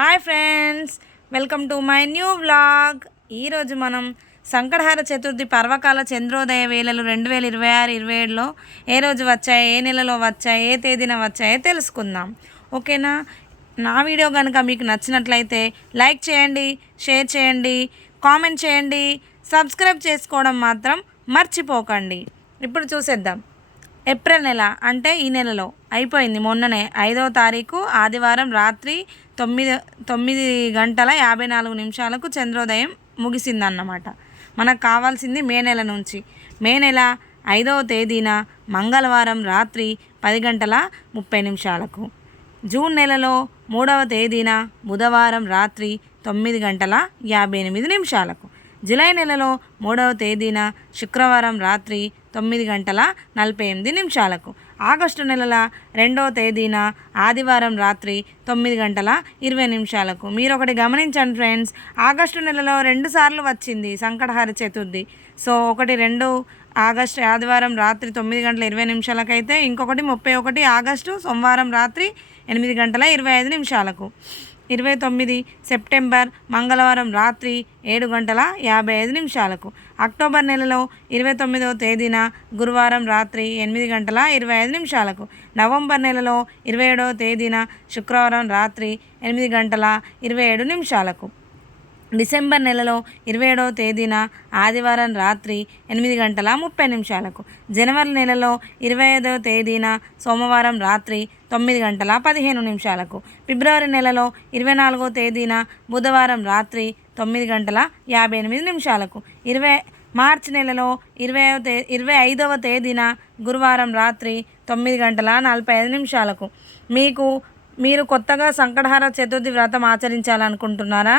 Hi friends, welcome to my new vlog. ఈరోజు మనం సంకటహార చతుర్థి పర్వకాల చంద్రోదయ వేళలు 2026-27లో ఏ రోజు వచ్చాయి, ఏ నెలలో వచ్చాయి, ఏ తేదీన వచ్చాయో తెలుసుకుందాం. ఓకేనా? నా వీడియో కనుక మీకు నచ్చినట్లయితే లైక్ చేయండి, షేర్ చేయండి, కామెంట్ చేయండి, సబ్స్క్రైబ్ చేసుకోవడం మాత్రం మర్చిపోకండి. ఇప్పుడు చూసేద్దాం. ఏప్రిల్ నెల అంటే ఈ నెలలో అయిపోయింది. మొన్ననే 5వ తారీఖు ఆదివారం రాత్రి 9:54 చంద్రోదయం ముగిసిందన్నమాట. మనకు కావాల్సింది మే నెల నుంచి. మే నెల 5వ తేదీన మంగళవారం రాత్రి 10:30. జూన్ నెలలో 3వ తేదీన బుధవారం రాత్రి 9:58. జూలై నెలలో 3వ తేదీన శుక్రవారం రాత్రి 9:48. ఆగస్టు నెలల 2వ తేదీన ఆదివారం రాత్రి 9:20. మీరు ఒకటి గమనించండి ఫ్రెండ్స్, ఆగస్టు నెలలో 2 సార్లు వచ్చింది సంకటహార చతుర్థి. సో 2 ఆగస్టు ఆదివారం రాత్రి 9:20 అయితే, ఇంకొకటి 31 ఆగస్టు సోమవారం రాత్రి 8:25. 29 సెప్టెంబర్ మంగళవారం రాత్రి 7:55. అక్టోబర్ నెలలో 29వ తేదీన గురువారం రాత్రి 8:25. నవంబర్ నెలలో 27వ తేదీన శుక్రవారం రాత్రి 8:27. డిసెంబర్ నెలలో 27వ తేదీన ఆదివారం రాత్రి 8:30. జనవరి నెలలో 25వ తేదీన సోమవారం రాత్రి 9:15. ఫిబ్రవరి నెలలో 24వ తేదీన బుధవారం రాత్రి 9:58. మార్చి నెలలో 25వ తేదీన గురువారం రాత్రి 9:45. మీరు కొత్తగా సంకటహార చతుర్థి వ్రతం ఆచరించాలనుకుంటున్నారా?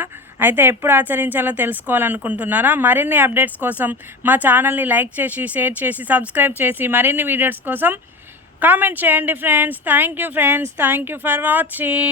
అయితే ఎప్పుడు ఆచరించాలో తెలుసుకోవాలనుకుంటున్నారా? మరిన్ని అప్డేట్స్ కోసం మా ఛానల్ని లైక్ చేసి, షేర్ చేసి, సబ్స్క్రైబ్ చేసి మరిన్ని వీడియోస్ కోసం కామెంట్ చేయండి friends. Thank you for watching.